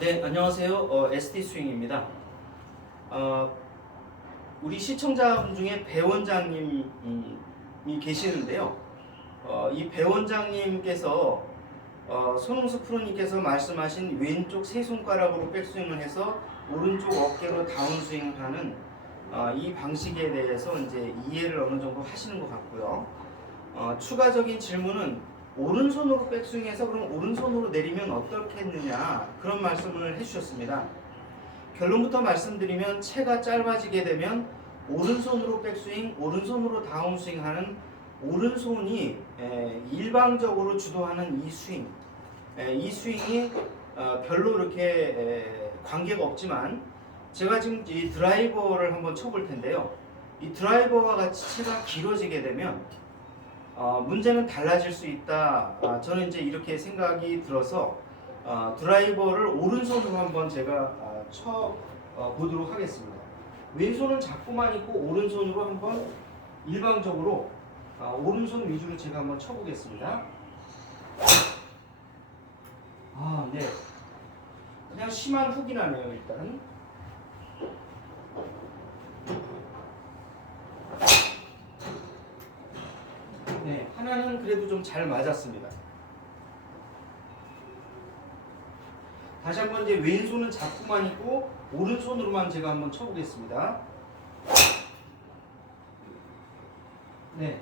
네, 안녕하세요. ST 스윙입니다. 우리 시청자분 중에 배 원장님이 계시는데요. 이 배 원장님께서 손흥수 프로님께서 말씀하신 왼쪽 세 손가락으로 백스윙을 해서 오른쪽 어깨로 다운스윙을 하는 이 방식에 대해서 이제 이해를 어느 정도 하시는 것 같고요. 추가적인 질문은 오른손으로 백스윙해서 그럼 오른손으로 내리면 어떻겠느냐 그런 말씀을 해주셨습니다. 결론부터 말씀드리면 채가 짧아지게 되면 오른손으로 백스윙, 오른손으로 다운스윙하는 오른손이 일방적으로 주도하는 이 스윙, 이 스윙이 별로 이렇게 관계가 없지만 제가 지금 이 드라이버를 한번 쳐볼 텐데요. 이 드라이버와 같이 채가 길어지게 되면 문제는 달라질 수 있다. 저는 이제 이렇게 생각이 들어서 드라이버를 오른손으로 한번 제가 쳐 보도록 하겠습니다. 왼손은 잡고만 있고 오른손으로 한번 일방적으로 오른손 위주로 제가 한번 쳐보겠습니다. 네. 그냥 심한 훅이 나네요, 일단. 네, 하나는 그래도 좀 잘 맞았습니다. 다시 한번 이제 왼손은 잡고만 있고 오른손으로만 제가 한번 쳐보겠습니다. 네,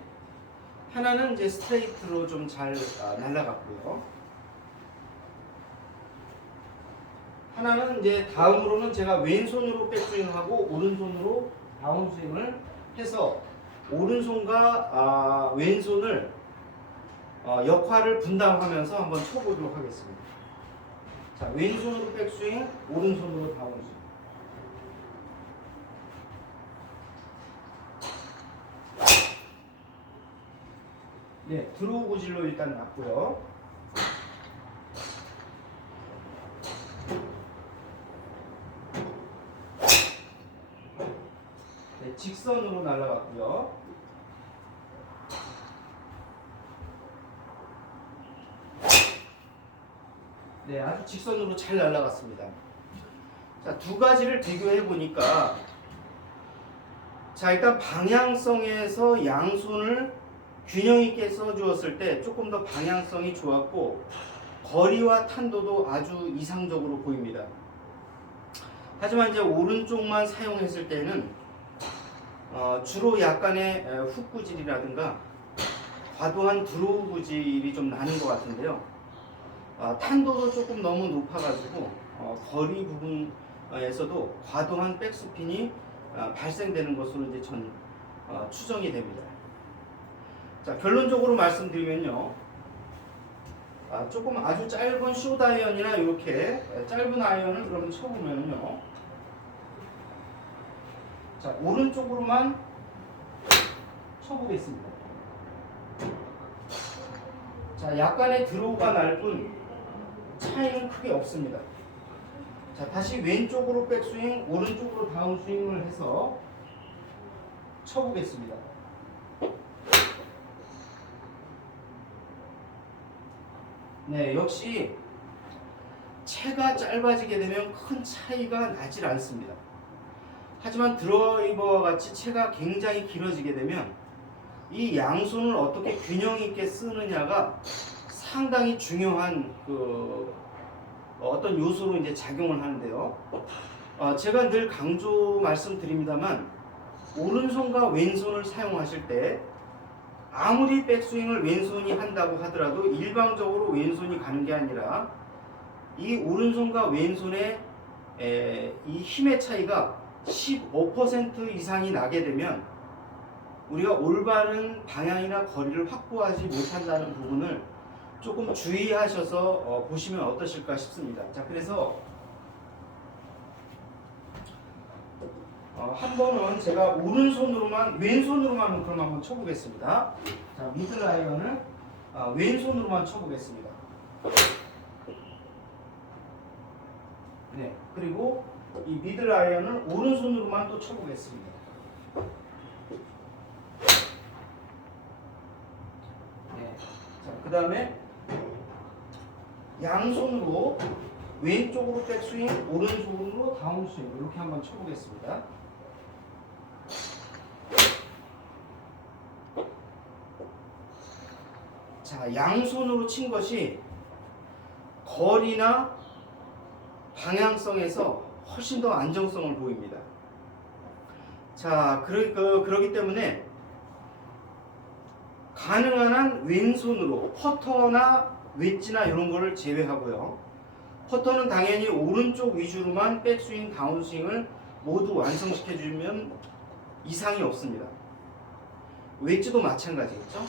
하나는 이제 스트레이트로 좀 잘 날아갔고요. 하나는 이제 다음으로는 제가 왼손으로 백스윙하고 오른손으로 다운스윙을 해서 오른손과 왼손을 역할을 분담하면서 한번 쳐보도록 하겠습니다. 자, 왼손으로 백스윙, 오른손으로 다운스윙. 네, 드로우 구질로 일단 났고요. 네, 직선으로 날아갔고요. 네, 아주 직선으로 잘 날아갔습니다. 자, 두 가지를 비교해 보니까 자, 일단 방향성에서 양손을 균형 있게 써 주었을 때 조금 더 방향성이 좋았고 거리와 탄도도 아주 이상적으로 보입니다. 하지만 이제 오른쪽만 사용했을 때는 주로 약간의 훅 구질이라든가 과도한 드로우 구질이 좀 나는 것 같은데요. 탄도도 조금 너무 높아가지고 거리 부분에서도 과도한 백스핀이 발생되는 것으로 이제 전 추정이 됩니다. 자, 결론적으로 말씀드리면요, 조금 아주 짧은 숏 아이언이나 이렇게 짧은 아이언을 그러면 쳐보면요, 자, 오른쪽으로만 쳐보겠습니다. 자, 약간의 드로우가 날 뿐 차이는 크게 없습니다. 자, 다시 왼쪽으로 백스윙, 오른쪽으로 다운스윙을 해서 쳐보겠습니다. 네, 역시 채가 짧아지게 되면 큰 차이가 나질 않습니다. 하지만 드라이버와 같이 채가 굉장히 길어지게 되면 이 양손을 어떻게 균형 있게 쓰느냐가 상당히 중요한 어떤 요소로 이제 작용을 하는데요. 제가 늘 강조 말씀드립니다만 오른손과 왼손을 사용하실 때 아무리 백스윙을 왼손이 한다고 하더라도 일방적으로 왼손이 가는 게 아니라 이 오른손과 왼손의 이 힘의 차이가 15% 이상이 나게 되면 우리가 올바른 방향이나 거리를 확보하지 못한다는 부분을 조금 주의하셔서 보시면 어떠실까 싶습니다. 자, 그래서 한 번은 제가 왼손으로만 그럼 한번 쳐보겠습니다. 자, 미들 아이언을 왼손으로만 쳐보겠습니다. 네, 그리고 이 미들 아이언을 오른손으로만 또 쳐보겠습니다. 네, 자, 그 다음에 양손으로 왼쪽으로 백스윙, 오른쪽으로 다운스윙 이렇게 한번 쳐보겠습니다. 자, 양손으로 친 것이 거리나 방향성에서 훨씬 더 안정성을 보입니다. 자, 그러기 때문에 가능한 한 왼손으로 퍼터나 웨지나 이런 거를 제외하고요. 퍼터는 당연히 오른쪽 위주로만 백스윙, 다운스윙을 모두 완성시켜주면 이상이 없습니다. 웨지도 마찬가지겠죠.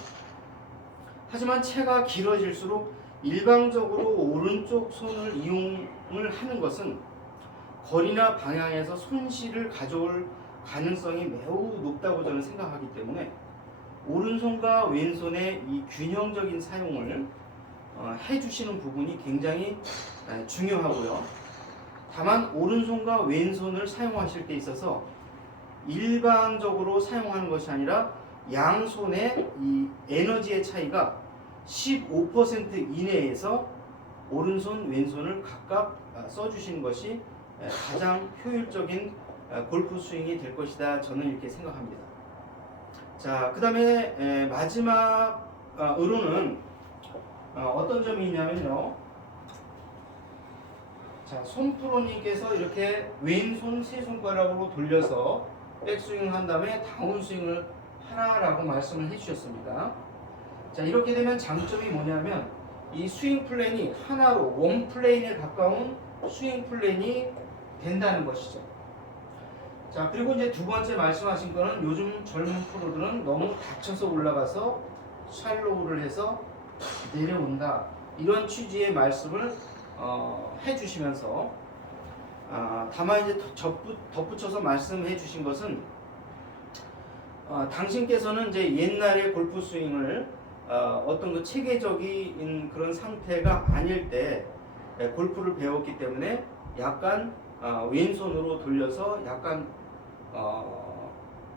하지만 채가 길어질수록 일방적으로 오른쪽 손을 이용을 하는 것은 거리나 방향에서 손실을 가져올 가능성이 매우 높다고 저는 생각하기 때문에 오른손과 왼손의 이 균형적인 사용을 해주시는 부분이 굉장히 중요하고요. 다만 오른손과 왼손을 사용하실 때 있어서 일방적으로 사용하는 것이 아니라 양손의 이 에너지의 차이가 15% 이내에서 오른손, 왼손을 각각 써주시는 것이 가장 효율적인 골프 스윙이 될 것이다. 저는 이렇게 생각합니다. 자, 그 다음에 마지막으로는 어떤 점이 있냐면요. 자, 손프로님께서 이렇게 왼손 세 손가락으로 돌려서 백스윙을 한 다음에 다운스윙을 하라라고 말씀을 해주셨습니다. 자, 이렇게 되면 장점이 뭐냐면 이 스윙 플랜이 하나로 원 플레인에 가까운 스윙 플랜이 된다는 것이죠. 자, 그리고 이제 두 번째 말씀하신 거는 요즘 젊은 프로들은 너무 다쳐서 올라가서 샬로우를 해서 내려온다, 이런 취지의 말씀을 해주시면서 다만 이제 덧붙여서 말씀해 주신 것은 당신께서는 이제 옛날의 골프 스윙을 어떤 그 체계적인 그런 상태가 아닐 때 골프를 배웠기 때문에 약간 왼손으로 돌려서 약간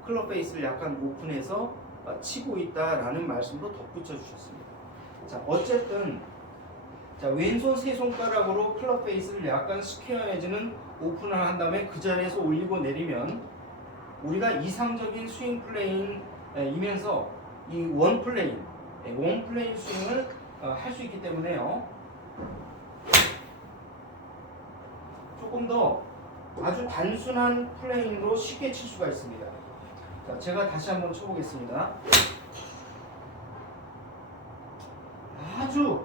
클럽 페이스를 약간 오픈해서 치고 있다라는 말씀도 덧붙여 주셨습니다. 자, 어쨌든 자, 왼손 세 손가락으로 클럽 페이스를 약간 스퀘어 에지는 오픈을 한 다음에 그 자리에서 올리고 내리면 우리가 이상적인 스윙 플레이이면서 이 원 플레인 스윙을 할 수 있기 때문에요. 조금 더 아주 단순한 플레인으로 쉽게 칠 수가 있습니다. 자, 제가 다시 한번 쳐보겠습니다. 아주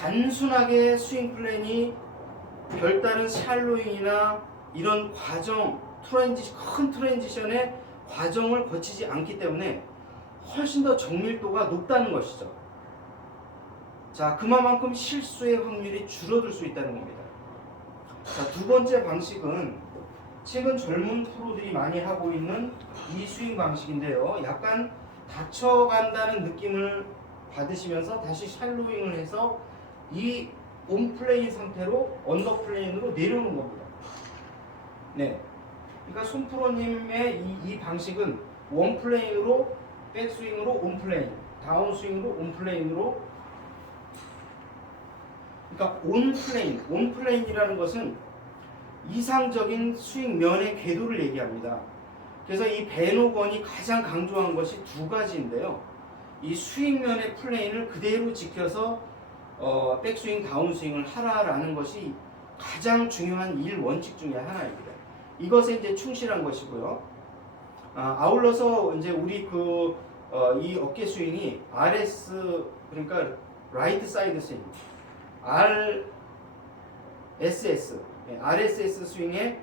단순하게 스윙 플랜이 별다른 샬로잉이나 이런 과정, 큰 트랜지션의 과정을 거치지 않기 때문에 훨씬 더 정밀도가 높다는 것이죠. 자, 그만큼 실수의 확률이 줄어들 수 있다는 겁니다. 자, 두 번째 방식은 최근 젊은 프로들이 많이 하고 있는 이 스윙 방식인데요. 약간 다쳐간다는 느낌을 받으시면서 다시 샬로잉을 해서 이 온플레인 상태로 언더플레인으로 내려오는 겁니다. 네, 그러니까 손프로님의 이 방식은 원플레인으로 백스윙으로 온플레인, 다운스윙으로 온플레인으로, 그러니까 온플레인이라는 것은 이상적인 스윙면의 궤도를 얘기합니다. 그래서 이 베노건이 가장 강조한 것이 두 가지인데요. 이 스윙면의 플레인을 그대로 지켜서 백스윙, 다운스윙을 하라라는 것이 가장 중요한 원칙 중에 하나입니다. 이것에 이제 충실한 것이고요. 아울러서 이제 우리 이 어깨 스윙이 RS, 그러니까 라이트 사이드 스윙, RSS 스윙의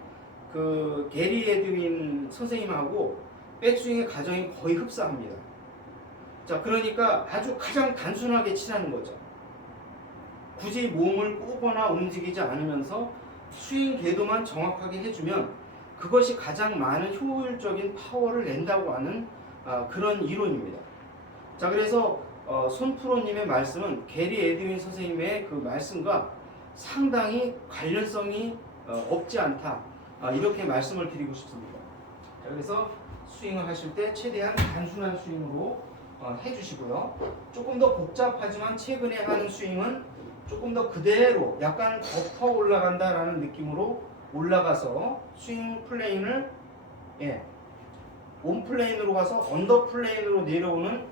그 게리 에드윈 선생님하고 백스윙의 과정이 거의 흡사합니다. 자, 그러니까 아주 가장 단순하게 치라는 거죠. 굳이 몸을 꼬거나 움직이지 않으면서 스윙 궤도만 정확하게 해주면 그것이 가장 많은 효율적인 파워를 낸다고 하는 그런 이론입니다. 자, 그래서 손프로님의 말씀은 게리 에드윈 선생님의 그 말씀과 상당히 관련성이 없지 않다, 이렇게 말씀을 드리고 싶습니다. 자, 그래서 스윙을 하실 때 최대한 단순한 스윙으로 해주시고요. 조금 더 복잡하지만 최근에 하는 스윙은 조금 더 그대로 약간 덮어 올라간다라는 느낌으로 올라가서 스윙 플레인을 온 플레인으로 가서 언더 플레인으로 내려오는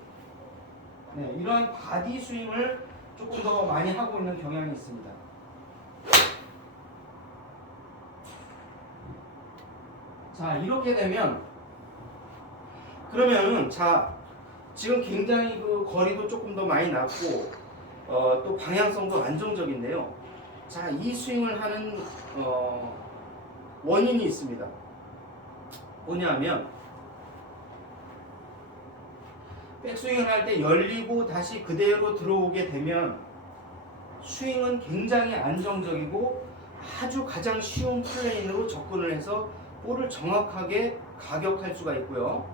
이러한 바디 스윙을 조금 더 많이 하고 있는 경향이 있습니다. 자, 이렇게 되면 그러면은 자, 지금 굉장히 그 거리도 조금 더 많이 났고 또 방향성도 안정적인데요. 자, 이 스윙을 하는 원인이 있습니다. 뭐냐면 백스윙을 할 때 열리고 다시 그대로 들어오게 되면 스윙은 굉장히 안정적이고 아주 가장 쉬운 플레인으로 접근을 해서 볼을 정확하게 가격할 수가 있고요.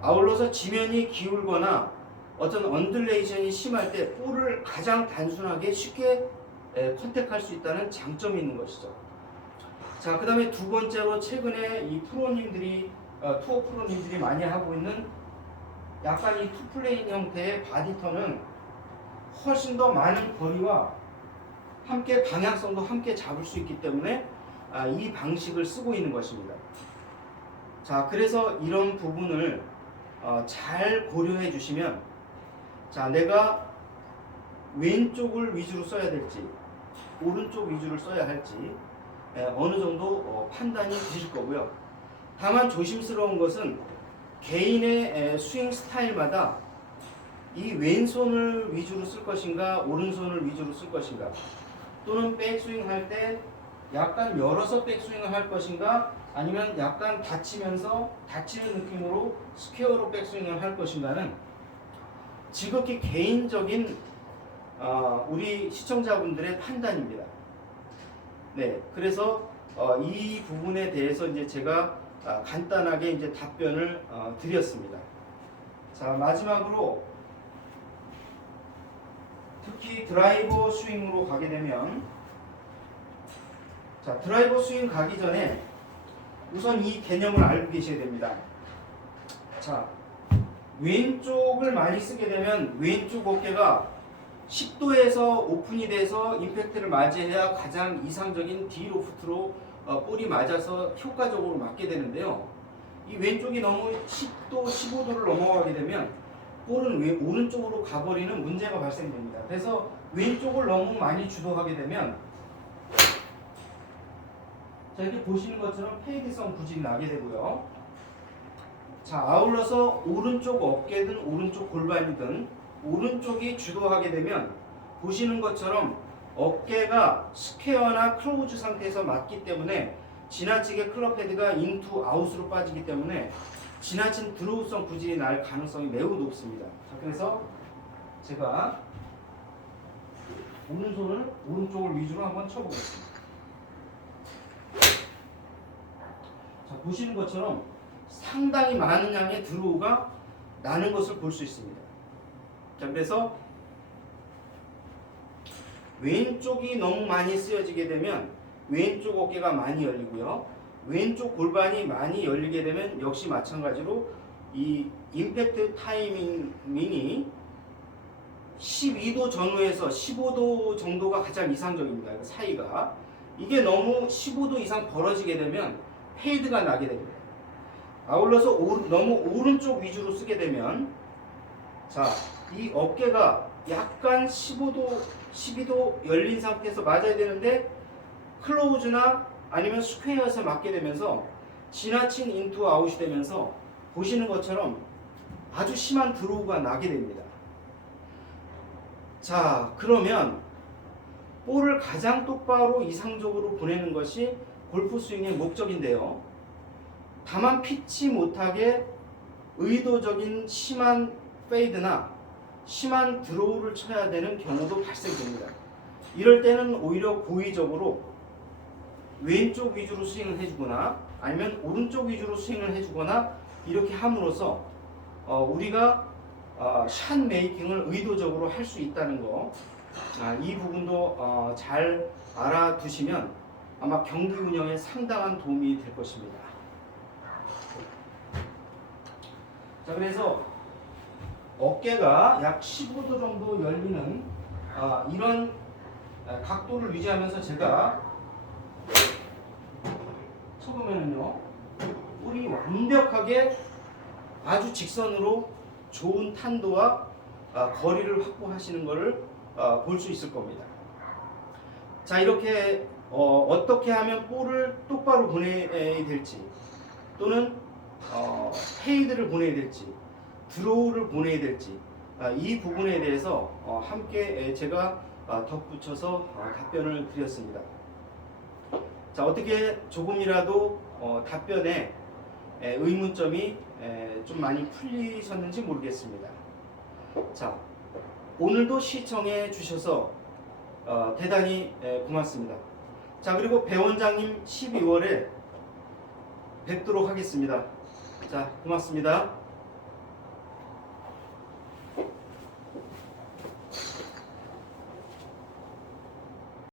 아울러서 지면이 기울거나 어떤 언듈레이션이 심할 때 볼을 가장 단순하게 쉽게 컨택할 수 있다는 장점이 있는 것이죠. 자, 그 다음에 두 번째로 최근에 이 프로님들이 투어 프로님들이 많이 하고 있는 약간 이 투플레인 형태의 바디턴은 훨씬 더 많은 거리와 함께 방향성도 함께 잡을 수 있기 때문에 이 방식을 쓰고 있는 것입니다. 자, 그래서 이런 부분을 잘 고려해 주시면, 자, 내가 왼쪽을 위주로 써야 될지 오른쪽 위주를 써야 할지 어느 정도 판단이 되실 거고요. 다만 조심스러운 것은 개인의 스윙 스타일마다 이 왼손을 위주로 쓸 것인가 오른손을 위주로 쓸 것인가, 또는 백스윙 할 때 약간 열어서 백스윙을 할 것인가 아니면 약간 닫히면서 닫히는 느낌으로 스퀘어로 백스윙을 할 것인가는 지극히 개인적인 우리 시청자분들의 판단입니다. 네, 그래서 이 부분에 대해서 이제 제가 간단하게 이제 답변을 드렸습니다. 자, 마지막으로 특히 드라이버 스윙으로 가게 되면, 자, 드라이버 스윙 가기 전에 우선 이 개념을 알고 계셔야 됩니다. 자, 왼쪽을 많이 쓰게 되면 왼쪽 어깨가 10도에서 오픈이 돼서 임팩트를 맞이해야 가장 이상적인 딜로프트로 볼이 맞아서 효과적으로 맞게 되는데요. 이 왼쪽이 너무 10도, 15도를 넘어가게 되면 볼은 오른쪽으로 가버리는 문제가 발생됩니다. 그래서 왼쪽을 너무 많이 주도하게 되면, 자, 이렇게 보시는 것처럼 페이드성 구질이 나게 되고요. 자, 아울러서 오른쪽 어깨든 오른쪽 골반이든 오른쪽이 주도하게 되면 보시는 것처럼 어깨가 스퀘어나 클로우즈 상태에서 맞기 때문에 지나치게 클럽 헤드가 인투 아웃으로 빠지기 때문에 지나친 드로우성 구질이 날 가능성이 매우 높습니다. 자, 그래서 제가 오른손을 오른쪽을 위주로 한번 쳐보겠습니다. 자, 보시는 것처럼 상당히 많은 양의 드로우가 나는 것을 볼 수 있습니다. 자, 그래서 왼쪽이 너무 많이 쓰여지게 되면 왼쪽 어깨가 많이 열리고요. 왼쪽 골반이 많이 열리게 되면 역시 마찬가지로 이 임팩트 타이밍이 12도 전후에서 15도 정도가 가장 이상적입니다. 그 사이가. 이게 너무 15도 이상 벌어지게 되면 페이드가 나게 됩니다. 아울러서 너무 오른쪽 위주로 쓰게 되면, 자, 이 어깨가 약간 15도, 12도 열린 상태에서 맞아야 되는데 클로우즈나 아니면 스퀘어에서 맞게 되면서 지나친 인투 아웃이 되면서 보시는 것처럼 아주 심한 드로우가 나게 됩니다. 자, 그러면 볼을 가장 똑바로 이상적으로 보내는 것이 골프 스윙의 목적인데요. 다만 피치 못하게 의도적인 심한 페이드나 심한 드로우를 쳐야 되는 경우도 발생됩니다. 이럴 때는 오히려 고의적으로 왼쪽 위주로 스윙을 해주거나 아니면 오른쪽 위주로 스윙을 해주거나 이렇게 함으로써 우리가 샷 메이킹을 의도적으로 할 수 있다는 거, 이 부분도 잘 알아두시면 아마 경기 운영에 상당한 도움이 될 것입니다. 자, 그래서 어깨가 약 15도 정도 열리는 이런 각도를 유지하면서 제가 쳐보면은요, 볼이 완벽하게 아주 직선으로 좋은 탄도와 거리를 확보하시는 것을 볼 수 있을 겁니다. 자, 이렇게 어떻게 하면 볼을 똑바로 보내야 될지, 또는 페이드를 보내야 될지, 드로우를 보내야 될지, 이 부분에 대해서 함께 제가 덧붙여서 답변을 드렸습니다. 자, 어떻게 조금이라도 답변에 의문점이 좀 많이 풀리셨는지 모르겠습니다. 자, 오늘도 시청해 주셔서 대단히 고맙습니다. 자, 그리고 배 원장님 12월에 뵙도록 하겠습니다. 자, 고맙습니다.